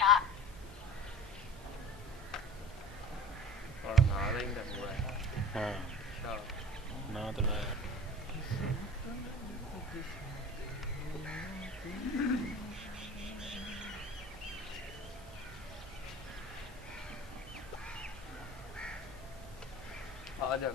ہاں نا تو لایا آ جاؤ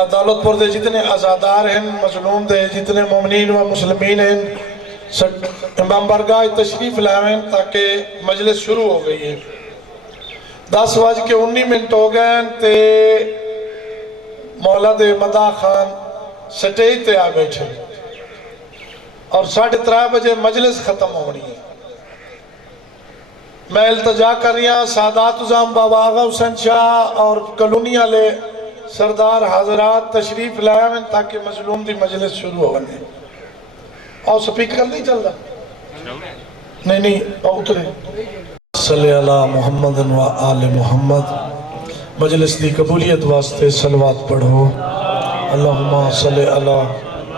عدالت پر دے جتنے ازادار ہیں مظلوم دے جتنے مومنین و مسلمین ہیں امام برگاہ تشریف لائیں تاکہ مجلس شروع ہو گئی ہے 10:19 ہو گئے تے مولا دے مدہ خان سٹیج تے آ بیٹھے اور 3:30 بجے مجلس ختم ہو رہی ہے میں التجا کر رہی ہوں سادات عظام بابا آغا حسین شاہ اور کلونیا لے سردار حضرات تشریف لائے ہیں تاکہ مظلوم دی مجلس شروع ہو گئے اور سپیکر نہیں چل رہا نہیں اترے صلی اللہ محمد و آل محمد مجلس دی قبولیت واسطے صلوات پڑھو اللہم صلی اللہ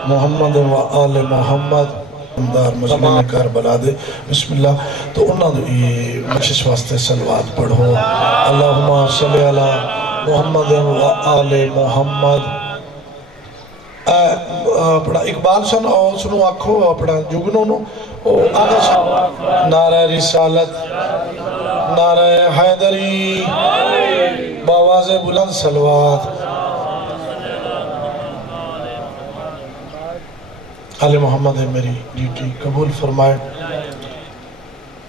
محمد و آل محمد دار مجمع کربلا دے بسم اللہ تو انہوں نے مجلس واسطے صلوات پڑھو اللہم صلی اللہ محمد و آل محمد اپنا اقبال سن اور سنو آکھو اپنا جگنوں نو آگا سن نعرہ رسالت نعرہ حیدری باواز بلند صلوات آل محمد ہے میری ڈیوٹی قبول فرمائے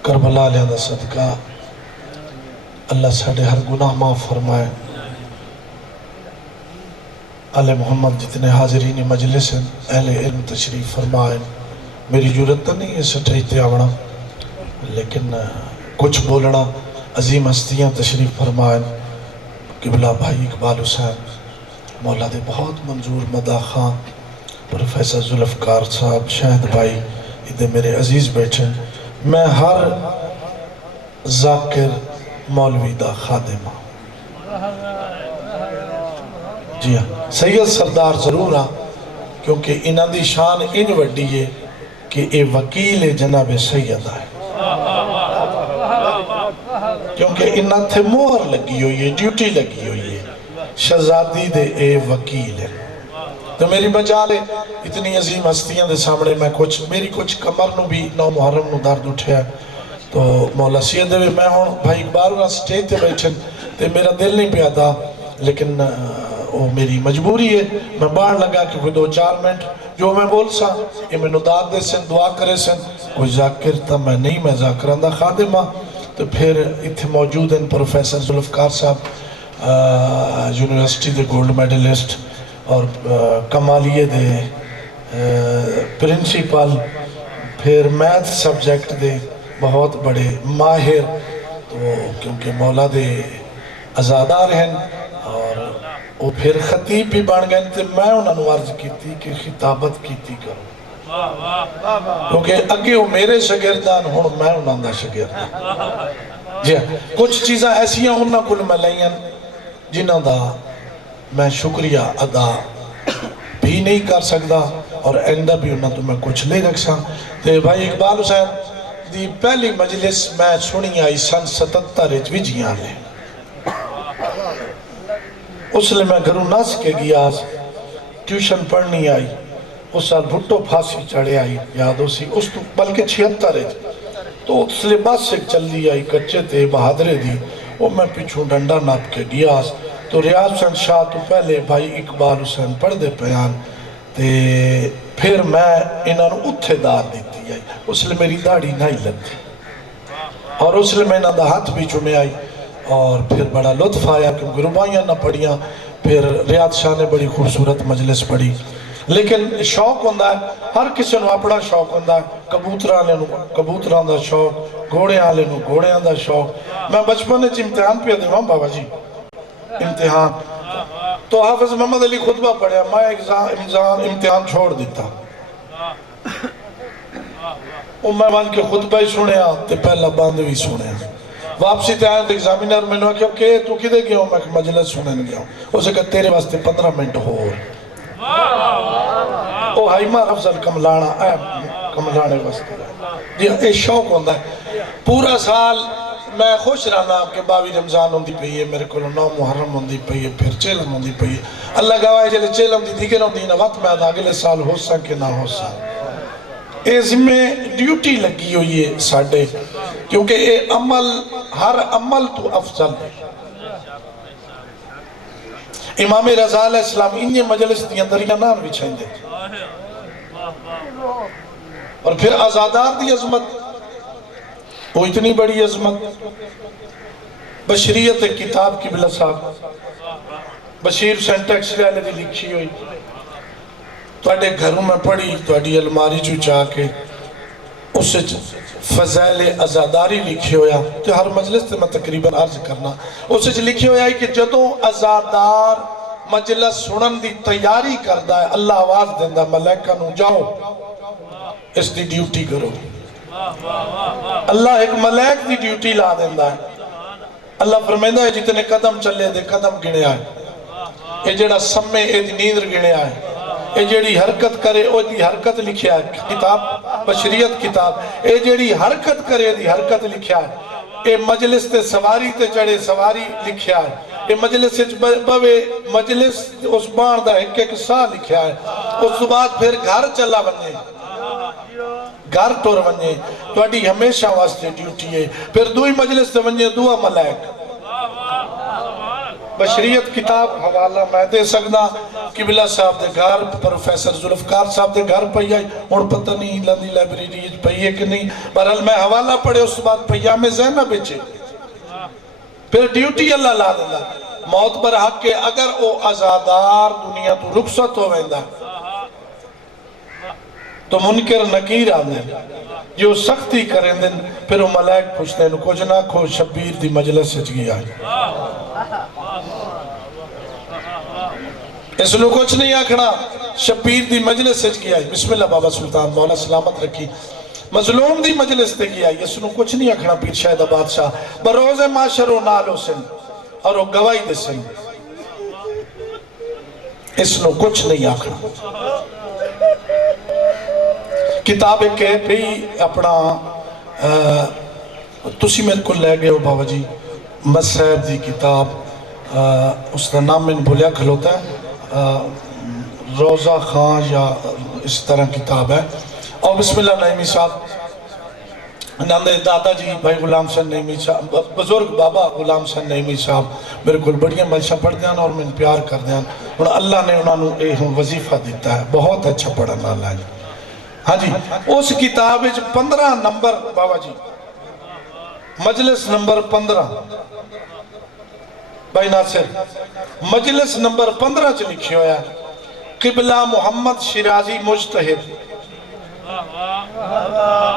کربلا علیہ دا صدقہ اللہ ساڑھے ہر گناہ معاف فرمائے آل محمد جتنے حاضرین مجلس ہیں اہل علم تشریف فرمائیں میری جرت نہیں ہے سٹھائیتے آونا لیکن کچھ بولنا عظیم ہستیاں تشریف فرمائیں قبلہ بھائی اقبال حسین مولا دے بہت منظور مدہ خان پروفیسر ذوالفقار صاحب شاہد بھائی ادھے میرے عزیز بیٹھے میں ہر ذاکر مولوی دا خادمہ جی ہاں سید سردار ضرور ہاں کیونکہ انہاں دی شان ان وڈی ہے کہ اے وکیل جناب سید ہے کیونکہ انہاں تھے مہر لگی ہوئی ہے ڈیوٹی لگی ہوئی ہے شہزادی دے اے وکیل ہے تو میری مجال ہے اتنی عظیم ہستیاں دے سامنے میں میری کچھ کمر نو بھی 9 محرم نو درد اٹھیا تو مولا سید دے میں ہوں بھائی اقبال ہونا سٹیج تے بیٹھن تے میرا دل نہیں پیا تھا لیکن وہ میری مجبوری ہے میں باہر لگا کہ کوئی 2-4 منٹ جو میں بول سا یہ میں نداد دے سن دعا کرے سن کوئی ذاکر تھا میں نہیں میں ذاکران دا خادمہ تو پھر اتھے موجود ہیں پروفیسر ذوالفقار صاحب یونیورسٹی دے گولڈ میڈلسٹ اور کمالیے دے پرنسپل پھر میتھ سبجیکٹ دے بہت بڑے ماہر تو کیونکہ مولا دے ازادار ہیں اور وہ پھر خطیب بھی بن گئے تھے میں انہوں نے عرض کی تھی کہ خطابت کی تھی کرو کیونکہ اگے وہ میرے شگردان ہوں میں انہوں نے شگردان جی کچھ چیزیں ایسی ہیں انہوں کل میں لئیں جنہوں دا میں شکریہ ادا بھی نہیں کر سکتا اور ایندہ بھی انہوں تو میں کچھ نہیں رکھ سا تو بھائی اقبال حسین دی پہلی مجلس میں سنی آئی سن 77 وجیاں لے اس لئے میں گھروں ناس کے گیا ٹیوشن پڑھنی آئی اس سال بھٹو پھاسی چڑھے آئی یادوں سی اس تو بلکہ 76 تو اس لئے بس سے چل دی آئی کچھے تے بہادرے دی وہ میں پیچھوں ڈنڈا ناپ کے گیا تو ریاض حسین شاہ تو پہلے بھائی اقبال حسین پڑھ دے پیان تے پھر میں انہوں نے اتھے دار دیتی آئی اس لئے میری داڑھی نہیں لگتی اور اس لئے میں انہوں نے ہاتھ بھی چومے آئی اور پھر بڑا لطف آیا کیونکہ ربائیاں نہ پڑھیاں، پھر ریاض شاہ نے بڑی خوبصورت مجلس پڑھی. لیکن شوق ہوندہ ہے، ہر کسی نو اپنا شوق ہوندہ ہے. کبوتران دا شوق، گھوڑے آلے نو گھوڑیاں دا شوق. میں بچپن نے امتحان پہ دیواں بابا جی، امتحان تو حافظ محمد علی خطبہ پڑھیا، میں امتحان چھوڑ دیتا. میں مان کے خطبہ ہی سنیا تے پہلا باندھ بھی سنیا. واپسی تے آئیں تو ایگزامینر میں نے کہا کہ تو کدے گیا ہوں؟ میں مجلس سنن گیا ہوں. اسے کہا تیرے واسطے 15 منٹ ہو. او حیمہ افضل کملانے واسطے جی اے شوق ہوندہ ہے. پورا سال میں خوش رہنا کہ 22 رمضان ہوندی پئی ہے، میرے کو 9 محرم ہوندی پئی ہے، پھر چیلم ہوندی پئی ہے. اللہ گواہ جلے چیلم دی دیگر ہوندی نا وقت میں اگلے سال ہو سکے نہ ہو سکے. اے ذمہ ڈیوٹی لگی ہوئی ہے ساڑھے، کیونکہ اے عمل ہر عمل تو افضل ہے. امام رضا علیہ السلام انہیں مجلس دیاں دریا نام بچھائیں دے. اور پھر آزادار دی عظمت، وہ اتنی بڑی عظمت. بشریت کتاب کی بلا صاحب بشیر سینٹیکس لے دی لکھی ہوئی، توڑے گھروں میں پڑھی، توڑی الماری جو چاہ کے اسے فضائل ازاداری لکھی ہویا. تو ہر مجلس تے میں تقریباً عرض کرنا اسے لکھی ہویا ہے کہ جدوں ازادار مجلس سنن دی تیاری کردہ ہے، اللہ آواز دیندہ ملائکہ نو جاؤ اس دی ڈیوٹی کرو. اللہ ایک ملائک دی ڈیوٹی لا دیندہ ہے. اللہ فرمیندہ ہے جتنے قدم چلے دے قدم گنے آئے، اے جڑا سمے اے دی نیندر گنے آئے، اے جڑی حرکت کرے او دی حرکت لکھیا ہے. کتاب بشریت کتاب، اے جڑی حرکت کرے دی حرکت لکھیا ہے. اے مجلس تے سواری تے چڑھے سواری لکھیا ہے. اے مجلس بوے مجلس اس بان دا ایک سا لکھیا ہے. اس بعد پھر گھر چلا بنے، گھر ٹور بنے، تو اڈی ہمیشہ واسطے ڈیوٹی ہے. پھر دوئی مجلس تے بنے دعا ملائک. بشریت کتاب حوالہ میں دے سکنا قبلہ صاحب دے گھر، پروفیسر ذوالفقار صاحب دے گھر پہی آئی. اور پتہ نہیں لندی لائبریری پہی ہے کہ نہیں، برحال میں حوالہ پڑھے اس بعد پہیا میں ذہنہ بیچے. پھر ڈیوٹی اللہ لا دینا موت پر حق کے اگر او ازادار دنیا تو رخصت ہو ویندہ تو منکر نکیر آنے جو سختی کریں دن. پھر وہ ملائک پوچھتے ہیں کچھ نہ کھو شبیر دی مجلس سے چکی آئی. اس لوگ کچھ نہیں آکھنا شبیر دی مجلس سے چکی آئی. بسم اللہ بابا سلطان مولا سلامت رکھی. مظلوم دی مجلس تے کی آئی. اس لوگ کچھ نہیں آکھنا پیر شاہد بادشاہ بروز معاشر و نالو سن اور وہ گواہی دے سن. اس لوگ کچھ نہیں آکھنا. کتاب ایک ہے بھی اپنا تسی میرے کو لے گئے ہو بابا جی مسیب دی کتاب، اس کا نام میں بھولیا کھلوتا ہے، روزہ خان یا اس طرح کتاب ہے. اور بسم اللہ نعیمی صاحب ناندے دادا جی بھائی غلام سن نعیمی صاحب بزرگ بابا غلام سن نعیمی صاحب میرے کو بڑیاں ملشہ پڑھ دیاں اور میں پیار کر دیاں. اور اللہ نے انہوں نے وظیفہ دیتا ہے، بہت اچھا پڑھنا اللہ جی. ہاں جی اس کتاب 15 نمبر بابا جی مجلس نمبر 15 بھائی ناصر مجلس نمبر 15 چ لکھی ہویا قبلہ محمد شیرازی مجتہد.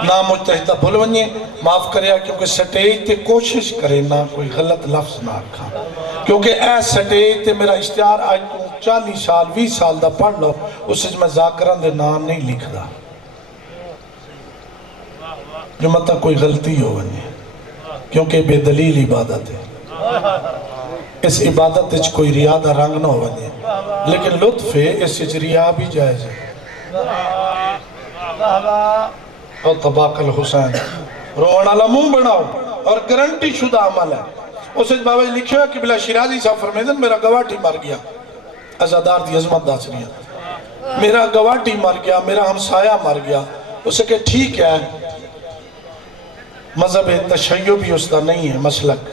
نام مجتہدہ بھول ونجے معاف کریا کیونکہ سٹیج تے کوشش کرے نہ کوئی غلط لفظ نہ رکھا، کیونکہ اے سٹیج تے میرا اشتہار آج تو 40 سال 20 سال دا پڑھ لو اس سے میں ذاکران دے نام نہیں لکھ دا جو مطلب کوئی غلطی ہو ونجے، کیونکہ بے دلیل عبادت ہے. اس عبادت اچھ کوئی ریادہ رنگ نہ ہو ونجے، لیکن لطف ہے اس اچھ ریا بھی جائز ہے. اور طباق الحسین روان علا منہ بناؤ اور گرنٹی شدہ عمل ہے. اس اچھ بابا جی لکھے ہوئے کہ بلا شیرازی صاحب فرمیدن میرا گواٹی مر گیا، ازادار دی عظمت داس ریا، میرا گواٹی مر گیا، میرا ہمسایہ مر گیا. اسے کہ ٹھیک ہے مذہب تشیع بھی اس کا نہیں ہے مسلک،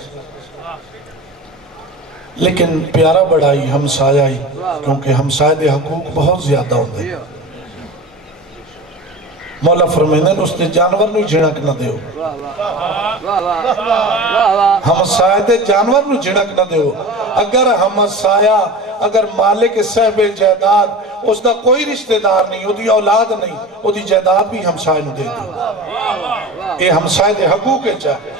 لیکن پیارا بڑائی ہمسایہ ہی، کیونکہ ہمسایہ دے حقوق بہت زیادہ ہوتے ہیں. مولا فرمائندے اس دے جانور نو جھڑک نہ دیو ہمسایہ دے جانور نو جھڑک نہ دیو اگر ہمسایہ اگر مالک صاحب جائیداد اس دا کوئی رشتہ دار نہیں وہ دی اولاد نہیں وہ دی جائیداد بھی ہمسایہ نو دے دیو یہ ہمسایہ دے حقوق ہے چاہے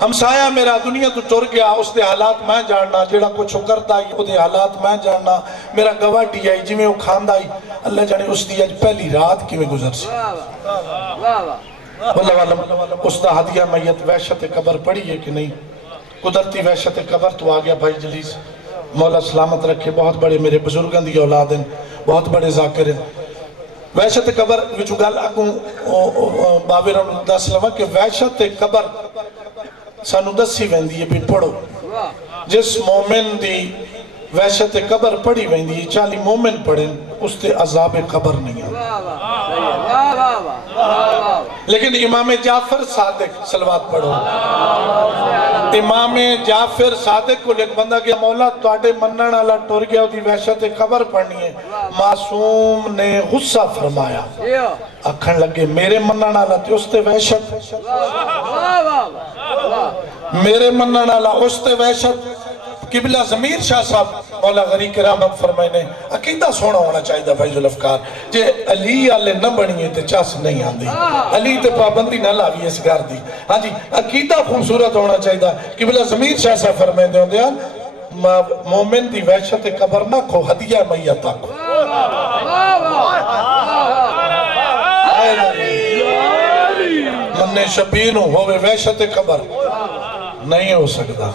ہمسایہ میرا دنیا تو ٹر گیا اس دے حالات میں جاننا جیڑا کچھ کرتا ہی وہ دے حالات میں جاننا میرا گواٹی آئی جی میں وہ کھاندہ ہی اللہ جانے اس دی آج پہلی رات کی میں گزر سی واللہ واللہ اس دا ہدیہ میت وحشت قبر پڑی ہے کہ نہیں قدرتی وحشت قبر تو آ گیا بھائی جلیس مولا سلامت رکھے بہت بڑے میرے بزرگاں دی اولاد ہیں بہت بڑے ذاکر ہیں وحشت قبر وچو گل اگوں بابر اللہ سلامہ کہ وحشت قبر سانو دسی ویندی ہے بھی پڑھو جس مومن دی وحشت قبر پڑھی ویندی ہے 40 مومن پڑھیں اس تے عذاب قبر نہیں ہے لیکن امام جعفر صادق صلوات پڑھو امام جعفر صادق کو لیک بندہ کہ مولا توڑے منن اللہ ٹور گیا دی وحشت قبر پڑھنی ہے معصوم نے غصہ فرمایا اکھن لگے میرے منن اللہ تے اس تے وحشت میرے منن اللہ اس تے وحشت قبلہ ضمیر شاہ صاحب مولا غریق کرامت فرمائنے عقیدہ سونا ہونا چاہیے دا بھائی ذوالفقار جے علی آلے نہ بنیے تے چاس نہیں آن دی علی تے پابندی نہ لاوی اس گھر دی ہاں جی عقیدہ خوبصورت ہونا چاہیے دا قبلہ ضمیر شاہ صاحب فرمائنے ہوں دیان مومن دی وحشت قبر نہ کھو ہدیہ میتہ کو من شبیر ہوئے وحشت قبر نہیں ہو سکتا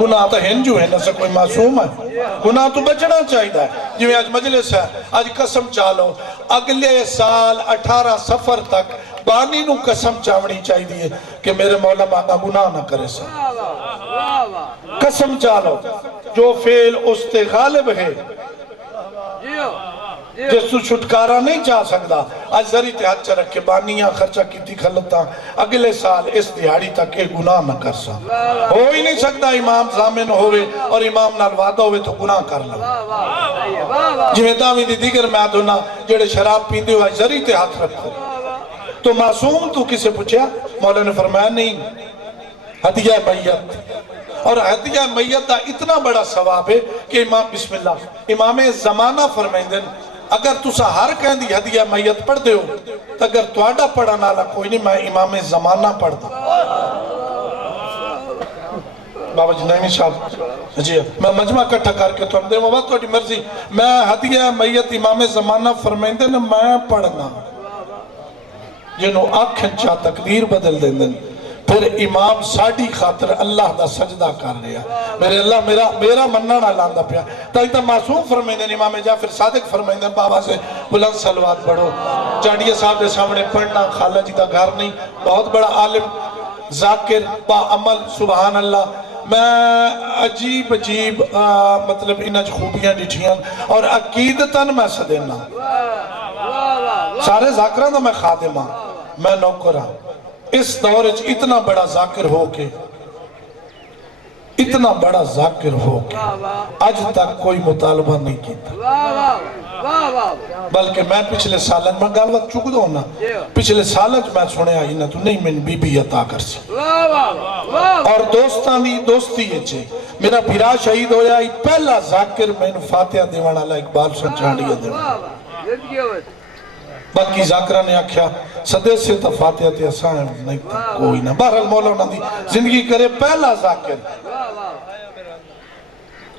گناہ تو ہنجو ہے نہ سے کوئی معصوم ہے گناہ تو بچنا چاہیے ہے جو آج مجلس ہے آج قسم چالو اگلے سال 18 سفر تک بانی نو قسم چاوڑی چاہیے کہ میرے مولا مانا گناہ نہ کرے سا قسم چالو جو فعل اس تے غالب ہے جس تو چھٹکارا نہیں چاہ سکتا آج ذری تے ہاتھ چرک کے بانیاں خرچہ کیتی کھلتا اگلے سال اس دیہاڑی تک ایک گناہ نہ کر سا ہو ہی نہیں سکتا امام ضامن ہوئے اور امام نال وعدہ ہوئے تو گناہ کر لو جویں داویں دی دیگر میں آدھونا جڑے شراب پیندے ہوئے ذری تے ہاتھ رکھو تو معصوم تو کسے پوچھیا مولا نے فرمایا نہیں ہدیہ میت اور ہدیہ میت دا اتنا بڑا ثواب ہے کہ امام بسم اللہ امام زمانہ فرمائندن اگر تسا ہر کہیں دی ہدیہ میت پڑھ دے ہو تو اگر توڑا پڑھا نالا کوئی نہیں میں امام زمانہ پڑھ دا بابا جنائمی صاحب جی میں مجمع کٹھا کر کے تو دے بابا تو مرضی میں ہدیہ میت امام زمانہ فرمائندن میں پڑھنا جنہوں آنکھیں چاہ تقدیر بدل دیں پھر امام ساڑی خاطر اللہ دا سجدہ کر لیا میرے اللہ میرا مننا نہ لاندہ پیا تا معصوم فرمائندن امام جعفر صادق فرمائندن بابا سے بلند صلوات پڑھو چاڑیے صاحب دے سامنے پڑھنا خالہ جی دا گھر نہیں بہت بڑا عالم ذاکر با عمل سبحان اللہ میں عجیب مطلب انج خوبیاں ڈٹھیاں اور عقیدتاً میں صدینا سارے ذاکران دا میں خادمہ میں نوکرہ اس دور اتنا بڑا ذاکر ہو کے اتنا بڑا ذاکر ہو کے آج تک کوئی مطالبہ نہیں کیتا بلکہ میں پچھلے سالن میں گال وقت چک دو نا پچھلے سالن میں سنے آئی نا تو نہیں میں بی بی عطا کر سی اور دوستانی دوستی ہے چھے میرا بھیرا شہید ہو جائی پہلا ذاکر میں فاتحہ دیوان اللہ اقبال سے چاڑیا دیوان باقی ذاکرہ نے آکھیا صدے سے تا فاتحہ تے اساں نہیں تا کوئی نہ بہرحال مولا انہاں دی زندگی کرے پہلا ذاکر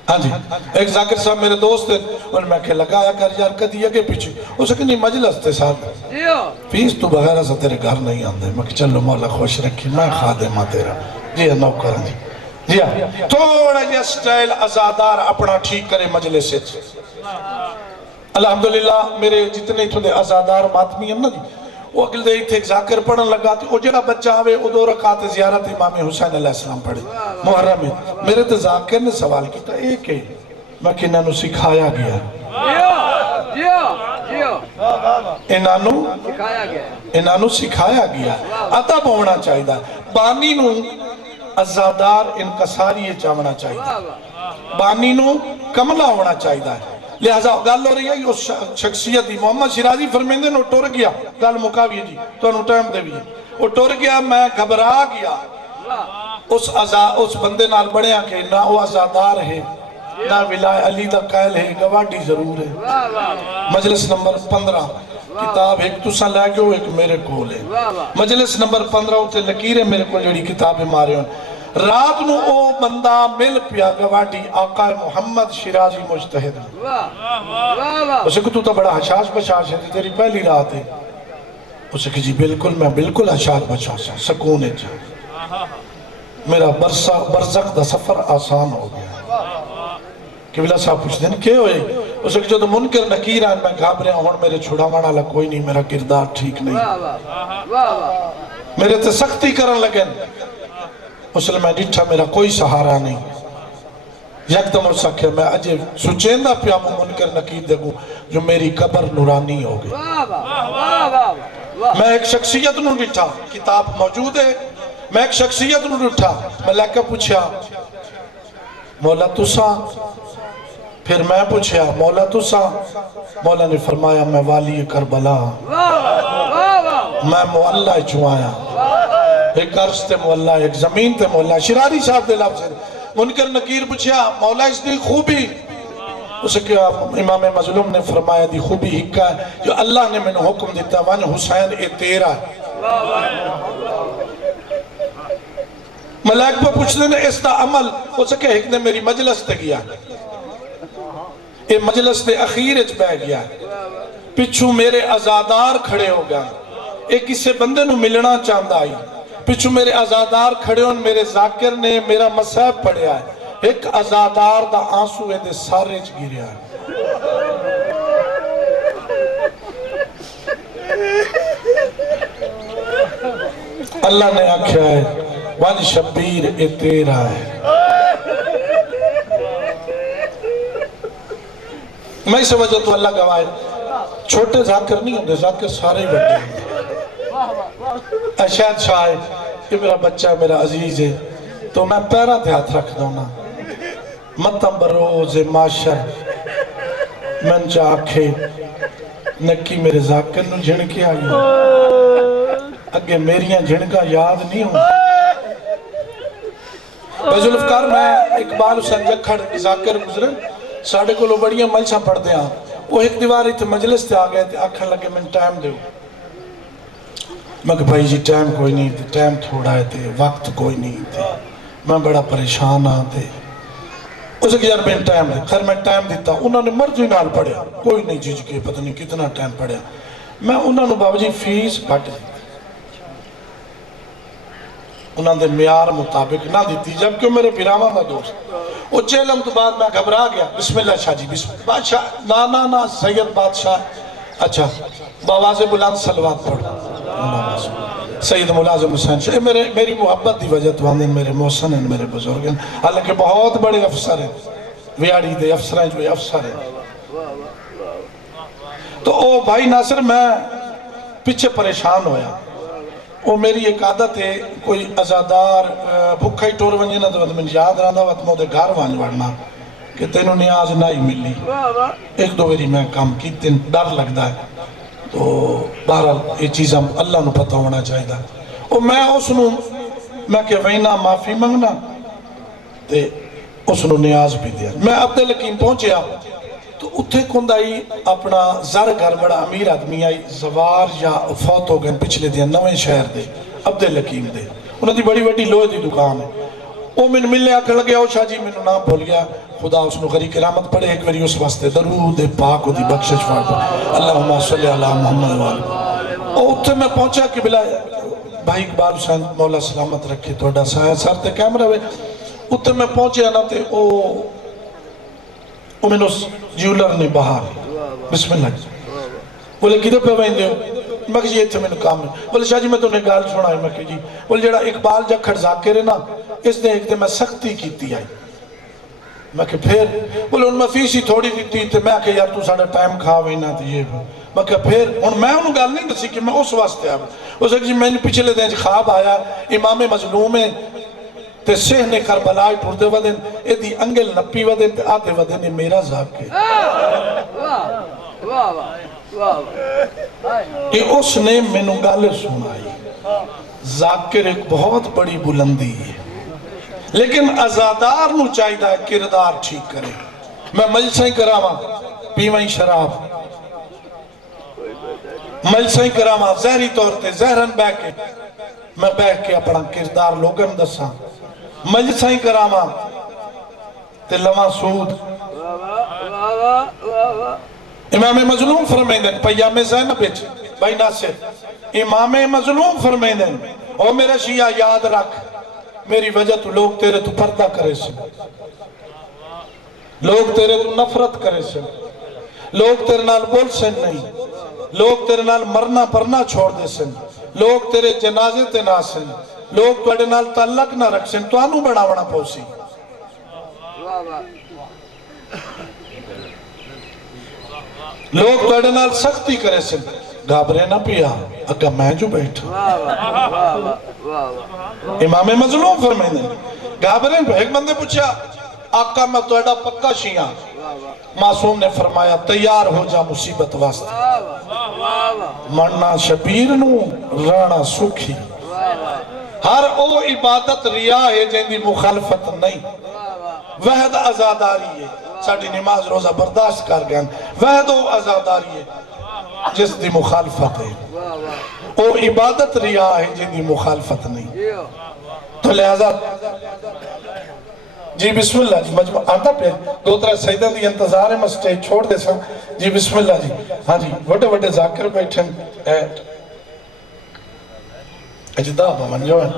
ہاں جی ایک ذاکر صاحب میرے دوست ہیں اور میں کہ لگایا کر یار کدی اگے پیچھے اسے کہ نہیں مجلس تے صاحب فیس تو بغیرہ سے تیرے گھر نہیں آندے میں کہ چلو مولا خوش رکھی میں خادمہ تیرا جی ہاں نوکر جی جی ہاں تھوڑا یہ سٹائل ازادار اپنا ٹھیک کرے مجلس سے الحمدللہ میرے جتنے تھوڑے ازادار ماتمی ہیں نا جی وہ اگل دے ایک ذاکر پڑھن لگا تھی وہ جڑا بچہ آوے وہ 2 رکعت زیارت امام حسین علیہ السلام پڑھے محرم میں میرے تو ذاکر نے سوال کیتا ایک ہے میں کہ انہوں سکھایا گیا انہوں سکھایا گیا ادب ہونا چاہیے بانی نو ازادار انکساری چاہنا چاہیے بانی نو کملہ ہونا چاہیے لہذا گل ہو رہی ہے اس شخصیت دی. محمد شیرازی فرمیندے نے ٹر گیا, گل مکاوی جی تو انہوں ٹائم دے بھی وہ ٹر گیا, میں گھبرا گیا اس بندے نال بڑھیا کہ نہ وہ عزادار ہے نہ ولائے علی دا قائل ہے, گواڈی ضرور ہے. مجلس نمبر 15 کتاب ایک تساں لے گئے ہو ایک میرے کول ہے. مجلس نمبر 15 ہوتے لکیرے میرے کو جڑی کتابیں مارے ہوں. رات نو او بندہ مل پیا گواڈی آقا محمد شیرازی مجتہد. اسے کہ تو بڑا حشاش بشاش ہے, تیری پہلی رات ہے. اسے کہ جی بالکل میں بالکل حشاش بشاش ہے, سکون ہے جی, میرا برزخ دا سفر آسان ہو گیا. قبلہ صاحب پوچھ دیں کیا ہوئے؟ اسے کہ جو تو منکر نکیر آن میں گھابرے ہوں, میرے چھوڑا مانا لگ کوئی نہیں, میرا کردار ٹھیک نہیں, میرے تے سختی کرن لگن. اسے میں ڈٹھا میرا کوئی سہارا نہیں. یک دم اس سکھے میں اجے سچیندہ پیامو منکر نکیر دیکھوں جو میری قبر نورانی ہو گئی. میں ایک شخصیت نو ڈٹھا, کتاب موجود ہے, میں ایک شخصیت نو ڈٹھا, میں لے کے پوچھا مولا تساں, پھر میں پوچھا مولا تساں, مولا نے فرمایا میں والی کربلا, میں معلّہ چوایا, ایک عرض تے معلّہ ایک زمین تے معلّہ. شیرازی صاحب دے لفظ منکر نکیر پوچھا مولا اس دی خوبی, اسے کہ امام مظلوم نے فرمایا دی خوبی ہکا ہے جو اللہ نے میں نے حکم دیتا ون حسین اے تیرا ہے. ملائک پہ پوچھتے ہیں اس دا عمل, اسے کہ ایک نے میری مجلس تے گیا, اے مجلس تے اخیر اچ بہ گیا, پچھو میرے عزادار کھڑے ہو گئے, ایک اسے بندے نو ملنا چاندہ آئی, پچھو میرے عزادار کھڑے ہوں, میرے ذاکر نے میرا مسائب پڑھیا ہے, ایک عزادار دا آنسو ہے دے سارے چ گریا ہے. اللہ نے آکھیا ہے ون شبیر اے تیرا ہے. میں اس وجہ تو اللہ گواہ چھوٹے ذاکر نہیں ہوندے, ذاکر سارے ہی بڑے ہیں. اشہد شاہ ہے کہ میرا بچہ میرا عزیز ہے, تو میں پیرہ دے ہاتھ رکھ دوں نا, متم بروز معاشر من چا آکھے نکی میرے ذاکر نو جھنکے آئی, اگے میریاں جھنکا یاد نہیں ہوں. بزلفکار میں اقبال حسین جکھڑ ذاکر گزرے ساڑھے کو لو بڑیاں ملچہ پڑھ دیا, وہ ایک دیواری تھے مجلس تے آگئے تھے, آکھن لگے میں ٹائم دے. میں کہ بھائی جی ٹائم کوئی نہیں تھے, ٹائم تھوڑا ہے تھے, وقت کوئی نہیں تھے, میں بڑا پریشان آتے. اسے کہ یار میں ٹائم دے, خیر میں ٹائم دیتا, انہوں نے مرضی نال پڑھیا, کوئی نہیں جیج کے پتہ نہیں کتنا ٹائم پڑھیا, میں انہوں نے بابا جی فیس بٹ دی, انہوں نے معیار مطابق نہ دیتی, جبکہ میرے پیراواں دا دوست. وہ چیلم تو بعد میں گھبرا گیا, بسم اللہ شاہ جی بسم اللہ, بادشاہ نا سید بادشاہ, اچھا باواز بلند سلوات پڑھ, سید ملازم حسین شاہ, میری محبت دی وجہ تو آندھن میرے محسن ہیں, میرے بزرگ ہیں, حالانکہ بہت بڑے افسر ہیں, ویاڑی دے افسر ہیں جو افسر ہیں. تو او بھائی ناصر میں پیچھے پریشان ہویا, وہ میری ایک عادت ہے, کوئی عزادار بھکھا ہی ٹور ونجے نہ تو میں یاد رہا وقت میں گھر وانج وڑنا کہ تینوں نیاز نہ ہی ملی, ایک دو بری میں کام کی, تین ڈر لگتا ہے, تو بہرحال یہ چیزاں اللہ نو پتہ ہونا چاہیے دا. اور میں اس نو میں کہ وینا معافی منگنا تے اس نو نیاز بھی دیا. میں عبدالحکیم پہنچیا تو اتھے کندائی اپنا زر گھر بڑا امیر آدمی آئی, زوار یا فوت ہو گئے پچھلے دیا نویں شہر دے, عبدالحکیم دے, انہوں دی بڑی بڑی لوہے دی دکان ہے. وہ من ملنے آکھر لگے, او شاہ جی میں نام بھول گیا, خدا اس نو غریق رحمت پڑھے, ایک وری اس واسطے درود پاک دی بخشش فرما, اللہم صلی اللہ محمد والے. اور اتھے میں پہنچا کہ بلا بھائی اقبال حسین مولا سلامت رکھے توڑا سایہ سار تے کیمرہ ہوئے, اتھے میں پہنچے آنا تے او میں اس جیولر نے بہار, بسم اللہ, بولے کدھر پہ وہیں دے ہو, میں کہ یہ تھے میں نے کام ہے, بولے شاہ جی میں تو نے گال چھوڑا ہے, میں کہ جی, بولے جڑا اقبال جکھڑ ذاکر ہے نا, اس نے ایک دے میں سختی کیتی آئی, میں کہ پھر, بولے ان میں فیسی تھوڑی دیتی تھے, میں کہ یار تو ساڑھا ٹائم کھا ہوئی نہ تھی, یہ میں کہ پھر, ان میں انہوں گال نہیں دسی کہ میں اس واسطے آیا, اس ایک جی میں نے پچھلے دیں خواب آیا, امام مظلوم ہے, تے سہنے کربلا ٹر دے ودن اے دی انگل نپی ودن تے آتے ودن یہ میرا ذاکر کہ اس نے مینوں گل سنائی ذاکر ایک بہت بڑی بلندی ہے لیکن ازادار نو چاہیدہ ہے کردار ٹھیک کرے میں مجلسیں کراما پیوائیں شراب مجلسیں کراما زہری طور تے زہرن بہ کے میں بہ کے اپنا کردار لوگن دساں مجلسیں کراما تے لواں سود امام مظلوم فرمائندن پیام زینب بچ بھائی ناصر امام مظلوم فرمائندن او میرا شیعہ یاد رکھ میری وجہ تو لوگ تیرے تو پردہ کرے سے لوگ تیرے تو نفرت کرے سے لوگ تیرے نال بول سے نہیں لوگ تیرے نال مرنا پرنا چھوڑ دے سے لوگ تیرے جنازے تے نہ سے لوگ تیرے نال تعلق نہ رکھ سے تو آنو بڑا بڑا پوسی لوگ تیرے نال سختی کرے سے گھابرے نہ پیا اگر میں جو بیٹھا امام مظلوم فرمائنے گھابرے ایک بندے پوچھا آقا میں تو ایڈا پکا شیعہ معصوم نے فرمایا تیار ہو جا مصیبت واسطے مرنا شبیر نو رانا سکھی ہر او عبادت ریا ہے جن دی مخالفت نہیں وحد ازاداری ہے ساڑھی نماز روزہ برداشت کر گئے وحد او ازاداری ہے جس دی مخالفت ہے او عبادت ریا ہے جن دی مخالفت نہیں تو لہذا جی بسم اللہ جی مجمع آتا پہ دو ترہ سیدہ دی انتظار ہے میں سٹیج چھوڑ دے سا جی بسم اللہ جی ہاں جی وڈے وڈے ذاکر بیٹھن اجدہ بمن جو ہے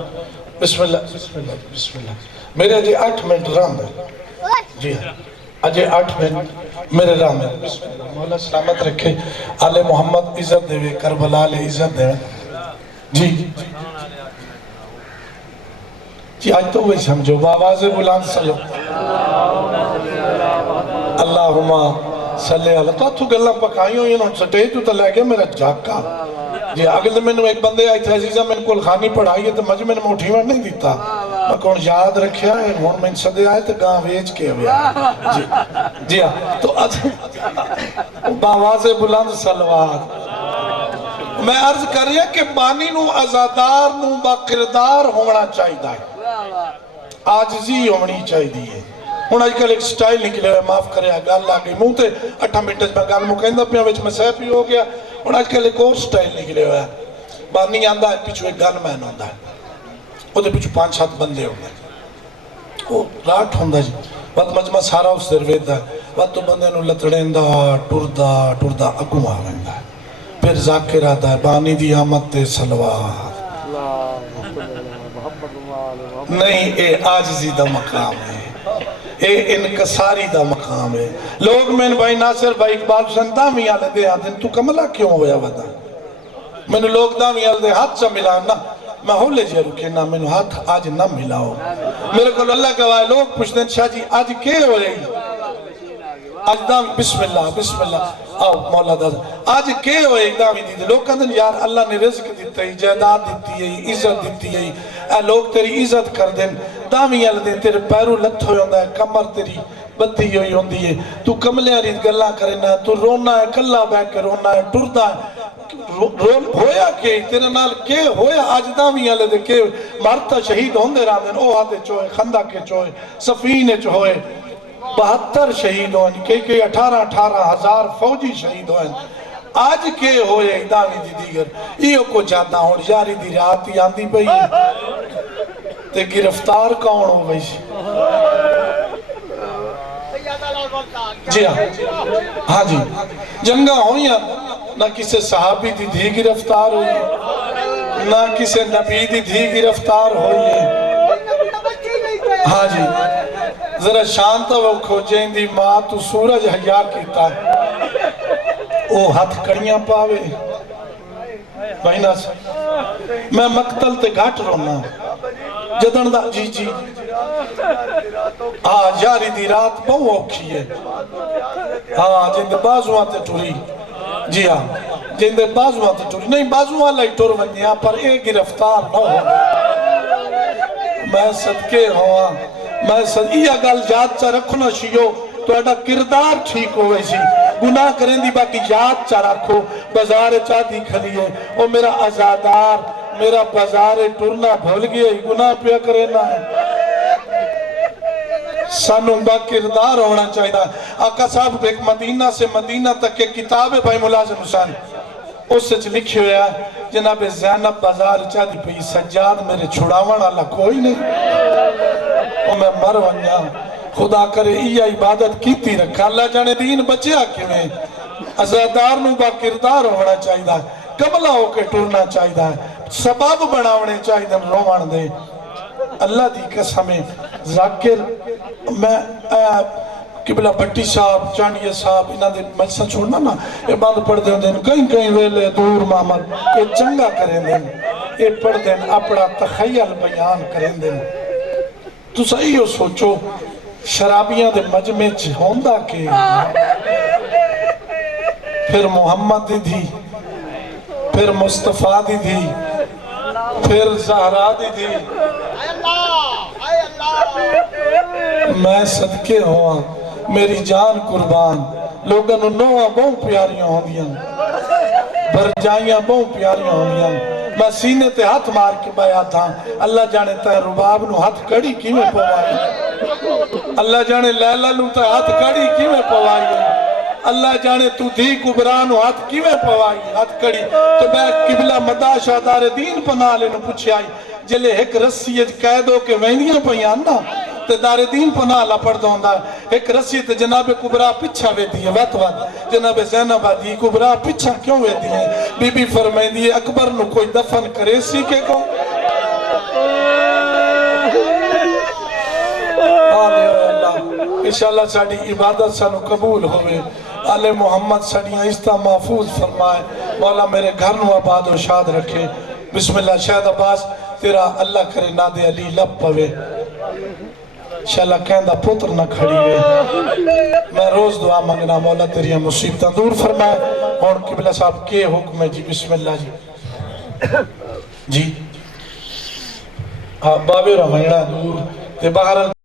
بسم اللہ بسم اللہ میرے جی 8 منٹ رام ہے جی ہاں اجے 8 منٹ میرے رام ہے بسم اللہ مولا سلامت رکھے آل محمد عزت دے کربلا لے عزت دے جی جی آج تو وہی سمجھو بآواز بلند سلو اللہم صلی اللہ تو گلہ پکائیوں یہ نوٹ سٹے تو لے گیا میرا جاکا جی اگل میں نے ایک بندے آئی تھا عزیزہ میں نے کل خانی پڑھائی ہے تو مجھے میں نے موٹھی میں نہیں دیتا میں کون یاد رکھیا ہے ہون میں صدے آئے تو گاں ویج کے ہوئے جی ہاں تو بآواز بلند سلوات میں عرض کر رہا کہ بانی نو ازادار نو باقردار ہونا چاہیے ہے آجزی ہونی چاہیے ہے ہون آج کل ایک سٹائل نکلے ہوئے معاف کرے گال آگئی موں تے 8 منٹس میں گال مکہندہ پیا ویچ میں سیپی ہو گیا ہون آج کل ایک اور سٹائل نکلے ہوئے بانی آندہ ہے پیچھو ایک گال مین ہوندہ ہے وہ دے پیچھو 5-7 بندے ہوندہ ہے وہ رات ہوندہ جی وقت مجمع سارا اس درویدہ ہے وقت تو بندے نو لطڑیندہ ٹردہ اگو آویندہ ہے پھر ذاکر آتا ہے بانی دی آمد تے سلوات نہیں اے آجزی دا مقام ہے اے انکساری دا مقام ہے لوگ میں بھائی ناصر بھائی اقبال حسین دامی آلے دے آدھیں تو کملہ کیوں ہویا ودا میں نے لوگ دامی آلے دے ہاتھ سے ملا نا میں ہو لے جے رکے نا میں نے ہاتھ آج نہ ملا ہو میرے کو اللہ گواہ لوگ پوچھتے ہیں شاہ جی آج کیا ہو رہی آج دام بسم اللہ آؤ مولا دادا آج کیا ہوئے ایک دامی دیدے لوگ کہتے ہیں یار اللہ نے رزق دیتا ہے جائداد دیتی ہے عزت دیتی ہے اے لوگ تیری عزت کر دیں دامی آل دیں تیرے پیرو لت ہوئی ہوندہ ہے کمر تیری بدھی ہوئی ہوندی ہے تو کملے رید گلہ کرنا ہے تو رونا ہے کلہ بے کے رونا ہے ٹردہ ہے ہویا کہ تیرے نال کے ہویا آج دامی آل دیں کہ مارتا شہید ہوندے رہا دیں او آتے چوئے خندہ کے چوئے سفینے چوئے 72 شہید ہوئے کہ 18 ہزار فوجی شہید ہوئے آج کے ہوئے ادامی دی دیگر ایو کو جاتا ہوں یاری دی راتی آندی بھئی تے گرفتار کون ہو بھئی جی ہاں جی جنگا ہوئی نہ کسے صحابی دی دھی گرفتار ہوئی نہ کسے نبی دی دھی گرفتار ہوئی ہاں جی ذرا شانتا وہ کھوجیں دی ماں تو سورج حیاء کیتا ہے او ہاتھ کڑیاں پاوے بہنہ سے میں مقتل تے گھاٹ رونا جدن دا جی یاری دی رات بہو اوکھی ہے جن دے بازوان تے ٹوری جی ہاں جن دے بازوان تے ٹوری نہیں بازوان لئی ٹور ونیا پر ایک گرفتار نہ ہو میں صدقے ہوا میں یہ گل یاد چا رکھنا شیو تو کردار ٹھیک ہوئے سی گناہ کریں دی باقی یاد چا رکھو بازار چاہتی کھلیے او میرا ازادار میرا بازار ٹرنا بھول گیا گناہ پیا کرنا ہے سانوں با کردار ہونا چاہیے آقا صاحب ایک مدینہ سے مدینہ تک کے کتاب ہے بھائی ملازم حسین اس سے لکھی ہویا ہے جناب زینب بازار چاہتی پئی سجاد میرے چھڑاوان اللہ کوئی نہیں او میں مر ونیا خدا کرے یہ عبادت کیتی رکھا اللہ جانے دین بچیا کیویں ازادار نو با کردار ہونا چاہیے کملا ہو کے ٹرنا چاہیے سباب بناونے چاہیے روان دے اللہ دی قسمیں ذاکر میں قبلہ بھٹی صاحب چانڈیہ صاحب انہاں دے مجلسہ چھوڑنا نا یہ بات پڑھ دیں دیں کہیں کہیں ویلے دور محمد یہ چنگا کریں دیں یہ پڑھ دیں اپنا تخیل بیان کریں دیں تو صحیح ہو سوچو شرابیاں دے مجمع ہوندہ کے پھر محمد دی پھر مصطفیٰ دی پھر زہرا دی میں صدقے ہوا میری جان قربان لوگاں نوہ بہت پیاریاں ہوندیاں برجائیاں بہت پیاریاں ہوندیاں میں سینے تے ہاتھ مار کے بایا تھا اللہ جانے تے رباب نو ہاتھ کڑی کی میں پوائی اللہ جانے لیلہ نو تے ہاتھ کڑی کی میں پوائی اللہ جانے تو دی کبرانو ہاتھ کی میں پوائی ہاتھ کڑی تو میں قبلہ مداشہ دار دین پناہ لے نو پوچھے آئی جلے ایک رسیت قیدو کے وینیاں پہیان نا تے دار دین پناہ لا پڑھ دوندا ایک رسیت جناب کبرا پچھا وے دیئے وقت وقت جناب زینب دی کبرا پچھا کیوں وے دیئے بی بی فرمائیں دیئے اکبر نو کوئی دفن کرے سیکھے کو انشاءاللہ ساڑی عبادت سانو قبول ہوئے آل محمد ساڑیاں استہ محفوظ فرمائے مولا میرے گھر نو آباد و شاد رکھے بسم اللہ شاید عباس تیرا اللہ کرے ناد علی لب پوے انشاءاللہ کہندہ پتر نہ کھڑی ہوئے میں روز دعا مانگنا مولا تیری مصیبتاں دور فرمائے اور قبلہ صاحب کے حکم ہے جی بسم اللہ جی جی بابے رمینہ دور تے باہر